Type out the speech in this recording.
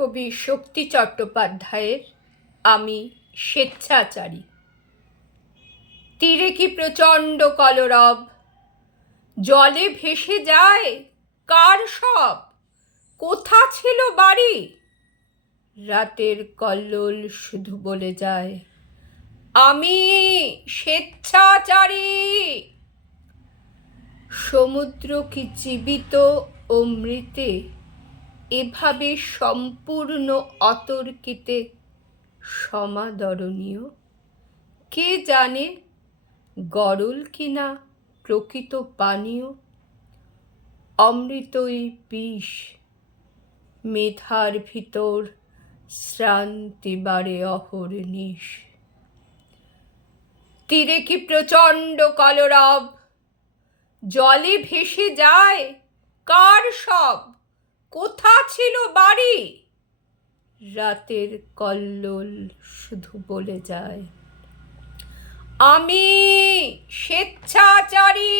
কবি শক্তি চট্টোপাধ্যায়ের আমি স্বেচ্ছাচারী। তীরে কি প্রচণ্ড কলরব? জলে ভেসে যায় কার সব? কোথা ছিল বাড়ি? রাতের কল্লোল শুধু বলে যায়, আমি স্বেচ্ছাচারী। সমুদ্র কি জীবিত ও মৃতে এভাবে সম্পূর্ণ অতর্কিতে সমাদরণীয়? কে জানে গরল কিনা প্রকৃত পানীয়? অমৃতই বিষ, মেধার ভিতর শ্রান্তি বাড়ে অহর্নিশ তীরে কি প্রচণ্ড কলরব? জলে ভেসে যায় কার সব কোথা ছিল বাড়ি? রাতের কল্লোল শুধু বলে যায় আমি স্বেচ্ছাচারী।